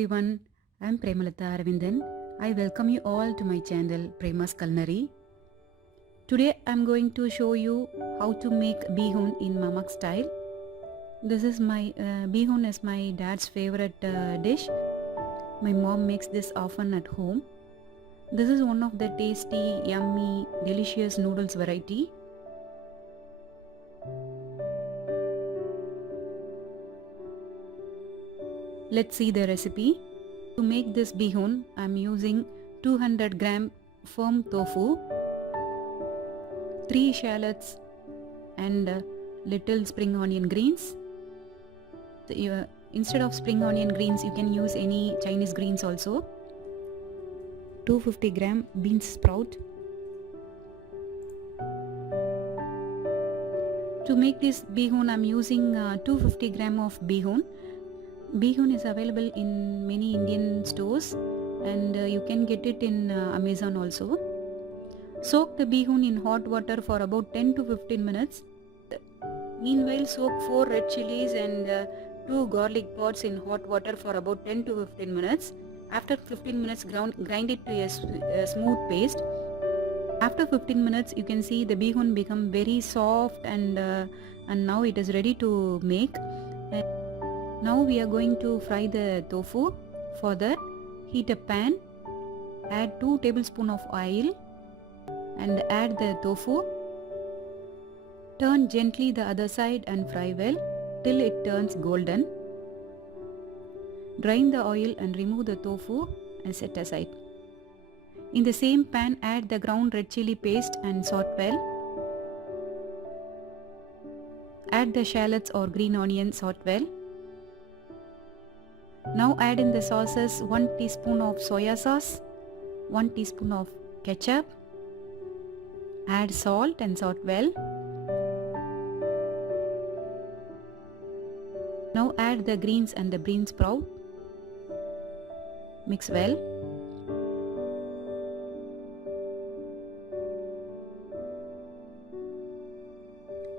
everyone, I'm Prema I welcome you all to my channel Prema's Culinary. Today I'm going to show you how to make Bee Hoon in Mamak style. This is my Bee Hoon is my dad's favorite dish. My mom makes this often at home. This is one of the tasty, yummy, delicious noodles variety. Let's see the recipe. To make this Bee Hoon, I am using 200 gram firm tofu, 3 shallots and little spring onion greens. Instead of spring onion greens, you can use any Chinese greens also. 250 gram beans sprout. To make this Bee Hoon, I am using 250 gram of Bee Hoon. Bee Hoon is available in many Indian stores and you can get it in Amazon also. Soak the Bee Hoon in hot water for about 10 to 15 minutes. Meanwhile, soak 4 red chilies and 2 garlic pods in hot water for about 10 to 15 minutes. After 15 minutes, grind it to a smooth paste. After 15 minutes, you can see the Bee Hoon become very soft and now it is ready to make. Now we are going to fry the tofu. For that, heat a pan, add 2 tablespoons of oil and add the tofu. Turn gently the other side and fry well till it turns golden. Drain the oil and remove the tofu and set aside. In the same pan, add the ground red chili paste and saute well. Add the shallots or green onion, saute well. Now add in the sauces 1 teaspoon of soya sauce, 1 teaspoon of ketchup. Add salt and saute well. Now add the greens and the bean sprout. Mix well.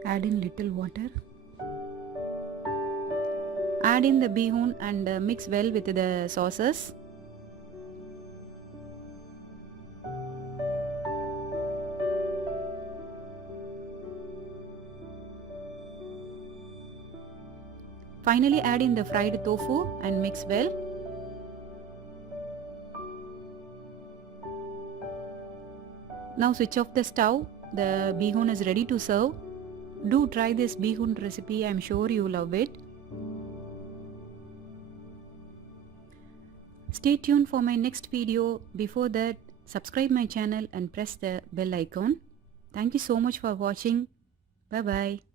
Add in little water. Add in the Bee Hoon and mix well with the sauces. Finally, add in the fried tofu and mix well. Now switch off the stove. The Bee Hoon is ready to serve. Do try this Bee Hoon recipe. I am sure you love it. Stay tuned for my next video. Before that, subscribe my channel and press the bell icon. Thank you so much for watching. Bye bye.